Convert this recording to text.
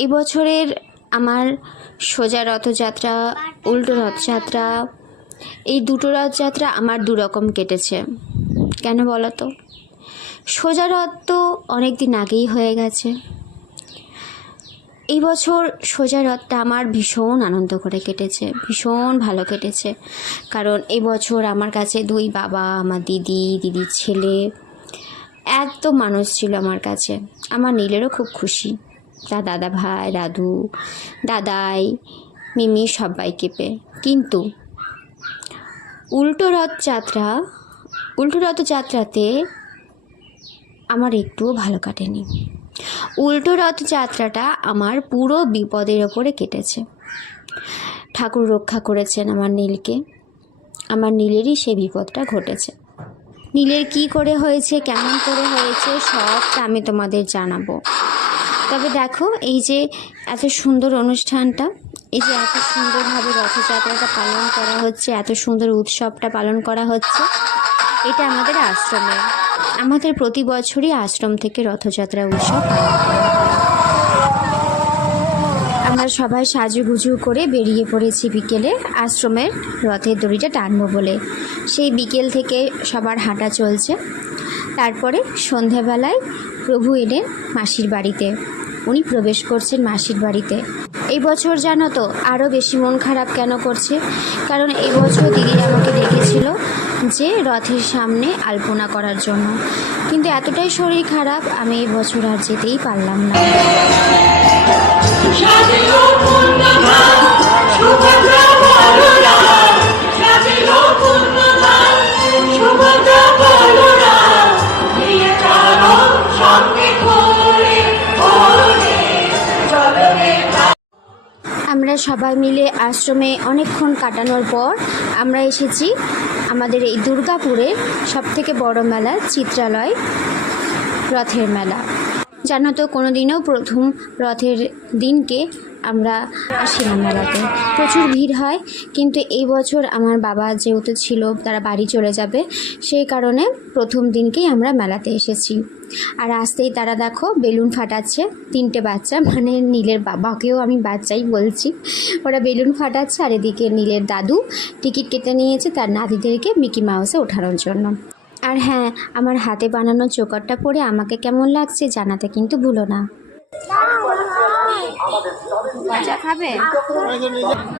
এই বছরের আমার সোজা রথযাত্রা, উল্টো রথযাত্রা, এই দুটো রথযাত্রা আমার দুরকম কেটেছে। কেন বলো তো? সোজা রথ তো অনেক দিন আগেই হয়ে গেছে। এই বছর সোজা রথটা আমার ভীষণ আনন্দ করে কেটেছে, ভীষণ ভালো কেটেছে। কারণ এই বছর আমার কাছে দুই বাবা, আমার দিদির ছেলে, এত মানুষ ছিল আমার কাছে। আমার নীলেরও খুব খুশি, তার দাদা ভাই, দাদু, দাদাই, মিমি সবাইকে পেয়ে। কিন্তু উল্টো রথযাত্রাতে আমার একটুও ভালো কাটেনি। উল্টো রথযাত্রাটা আমার পুরো বিপদের ওপরে কেটেছে। ঠাকুর রক্ষা করেছেন আমার নীলকে, আমার নীলেরই সেই বিপদটা ঘটেছে। নীলের কি করে হয়েছে, কেমন করে হয়েছে, সবটা আমি তোমাদের জানাবো। তবে দেখো, এই যে এত সুন্দর অনুষ্ঠানটা, এই যে এত সুন্দরভাবে রথযাত্রাটা পালন করা হচ্ছে, এত সুন্দর উৎসবটা পালন করা হচ্ছে, এটা আমাদের আশ্রমে। আমাদের প্রতি বছরই আশ্রম থেকে রথযাত্রা উৎসব পালন করা হয়। আমরা সবাই সাজুগুজু করে বেরিয়ে পড়েছি বিকেলে আশ্রমের রথের দড়িটা টানবো বলে। সেই বিকেল থেকে সবার হাঁটা চলছে। তারপরে সন্ধেবেলায় প্রভু এলেন মাসির বাড়িতে। উনি প্রবেশ করছেন মাসির বাড়িতে। এই বছর জানো তো আরও বেশি মন খারাপ কেন করছে? কারণ এই বছর দিদি আমাকে ডেকেছিল যে রথের সামনে আলপনা করার জন্য, কিন্তু এতটাই শরীর খারাপ, আমি এই বছর আর যেতেই পারলাম না। আমরা সবাই মিলে আশ্রমে অনেকক্ষণ কাটানোর পর আমরা এসেছি আমাদের এই দুর্গাপুরের সবথেকে বড় মেলা, চিত্রালয় রথের মেলা। জানো তো, কোনোদিনও প্রথম রথের দিনকে আমরা আসি না মেলাতে, প্রচুর ভিড় হয়। কিন্তু এই বছর আমার বাবা যেহেতু ছিল, তারা বাড়ি চলে যাবে, সেই কারণে প্রথম দিনকেই আমরা মেলাতে এসেছি। আর আসতেই তারা দেখো বেলুন ফাটাচ্ছে, 3টে বাচ্চা, মানে নীলের বাবাকেও আমি বাচ্চাই বলছি, ওরা বেলুন ফাটাচ্ছে। আর এদিকে নীলের দাদু টিকিট কেটে নিয়েছে তার নাতিদেরকে মিকি মাউসে ওঠানোর জন্য। আর হ্যাঁ, আমার হাতে বানানো চোকারটা পরে আমাকে কেমন লাগছে জানাতে কিন্তু ভুলো না। খাবে?